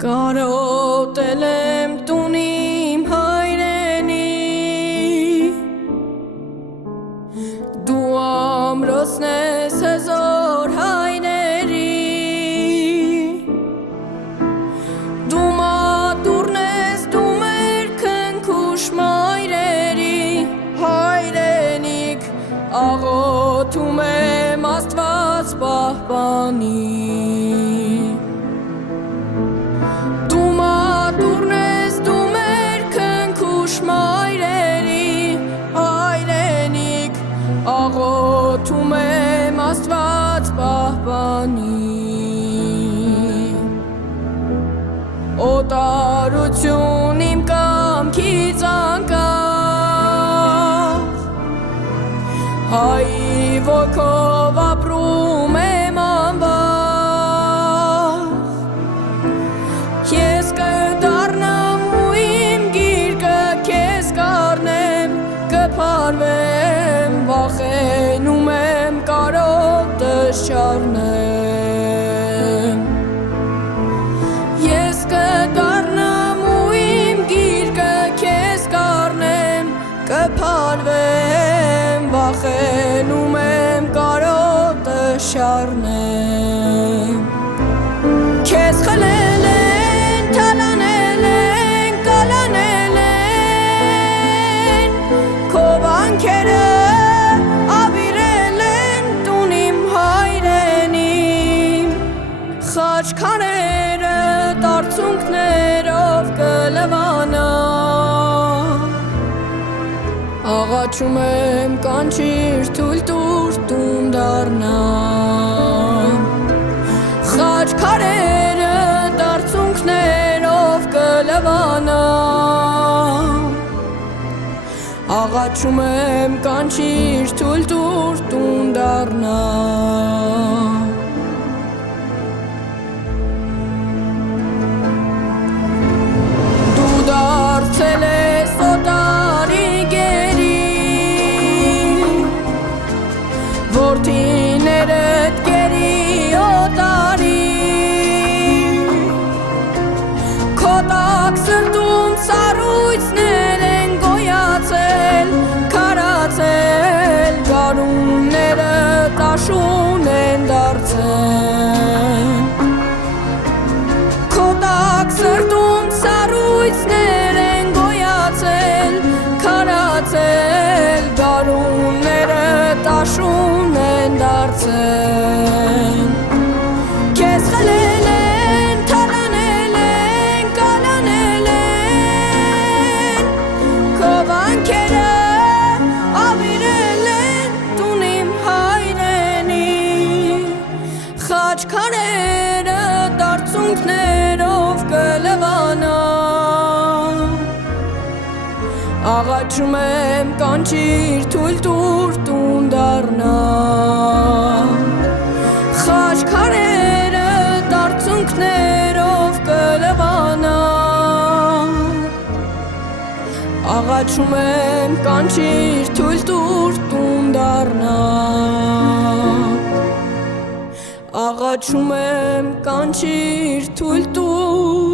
Կարոտել եմ տուն իմ հայրենի, դու ամրոցն ես հզոր հայրերի, դու մատուրն ես, դու մեր քնքուշ մայրերի, հայրենիք աղոթում եմ Աստված պահպանի։ Աղոթում եմ Աստված պահպանի, օտարություն իմ կամքից անկախ, հայի ոգով ապրում եմ անվախ, ես կդառնամ ու իմ գիրկը քեզ կառնեմ, կփարվեմ, վախենում եմ կարոտս չառնեմ, ես կդառնամ ու իմ գիրկը քեզ կառնեմ, կփարվեմ, վախենում եմ կարոտս չառնեմ, քեզ խլել են, թալանել են, կալանել են, քո վանքերը խաչքարերը դարձունքներով կլվանան, աղաչում եմ կանչիր թույլ տուր տուն դառնամ, խաչքարերը դարձունքներով կլվանան, աղաչում եմ կանչիր թույլ տուր տուն դառնամ, դարձել ես օտարի գերի, որդիներդ գերի օտարի, քո տակ սրտում սառույցներ են գոյացել, քարացել, գարունները տաշուն են դարձել, քո տակ սրտում սառույցներ են գոյացել, քարացել, գարունները տաշուն են դարձել, քեզ խլել են, թալանել են, կալանել են, քո վանքերը ավիրել են տուն իմ հայրենի, խաչքարերը դարձունքներով կլվանան, աղաչում եմ կանչիր թույլ տուր տուն դառնամ, խաչքարերը դարձունքներով կլվանան, աղաչում եմ կանչիր թույլ տուր տուն դառնամ, աղաչում եմ կանչիր թույլ տուր